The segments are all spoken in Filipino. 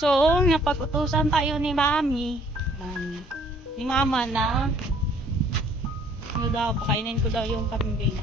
So, napag-utusan tayo ni Mami. Mami. Ni Mama na ano daw, pakainin ko daw yung kambing.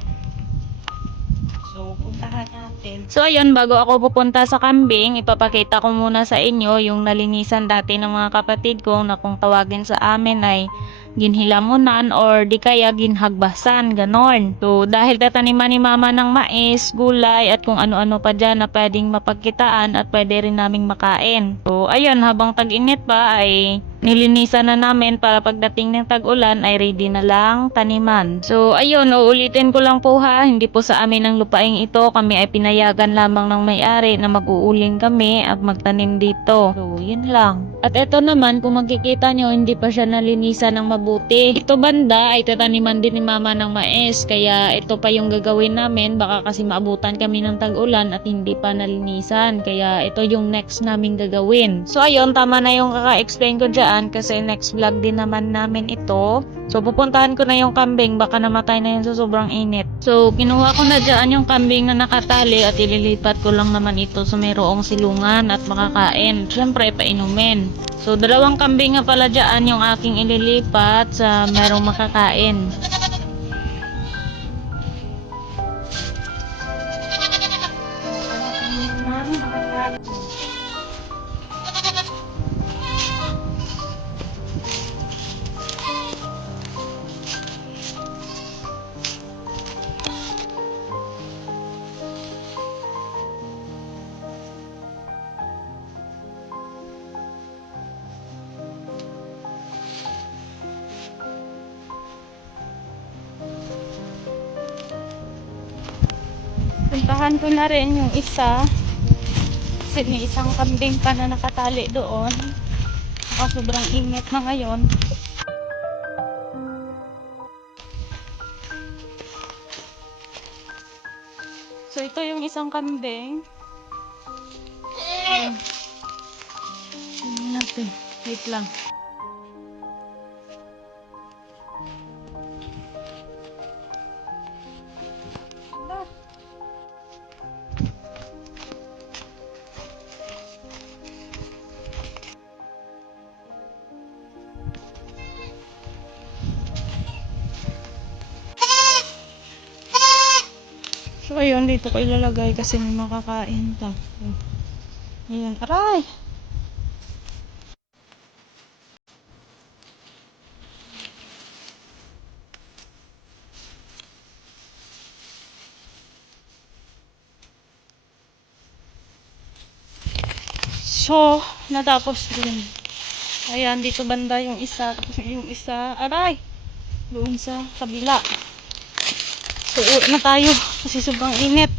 So, puntahan natin. So, ayun, bago ako pupunta sa kambing, ipapakita ko muna sa inyo yung nalinisan dati ng mga kapatid ko na kung tawagin sa amin ay ginhilamunan or di kaya ginhagbasan, ganon. So, dahil tataniman ni mama ng mais, gulay at kung ano-ano pa dyan na pwedeng mapagkitaan at pwede rin naming makain. So, ayun, habang tag-init pa ay nilinisan na namin para pagdating ng tag-ulan ay ready na lang taniman. So, ayun, uulitin ko lang po ha, hindi po sa amin ang lupaing ito, kami ay pinayagan lamang ng may-ari na mag-uuling kami at magtanim dito. So, yun lang. At ito naman, kung makikita nyo, hindi pa siya nalinisan ng mabuti. Ito banda ay tataniman din ni mama ng mais, kaya ito pa yung gagawin namin, baka kasi maabutan kami ng tag-ulan at hindi pa nalinisan, kaya ito yung next naming gagawin. So, ayun, tama na yung kaka-explain ko dyan, kasi next vlog din naman namin ito. So, pupuntahan ko na yung kambing, baka namatay na yun sa sobrang init. So, kinuha ko na dyan yung kambing na nakatali at ililipat ko lang naman ito sa mayroong silungan at makakain. Siyempre, painumin. So, dalawang kambing nga pala dyan yung aking ililipat sa mayroong makakain. Puntahan ko na rin yung isa. Kasi may isang kambing pa na nakatali doon. Baka sobrang init na ngayon. So, ito yung isang kambing. Natin. Wait lang. So, ayun, dito ko ilalagay kasi may makakain pa. Ayan, aray! So, natapos din. Ayan, dito banda yung isa. Yung isa, aray! Doon sa kabila. So, uwi na tayo kasi sobrang init.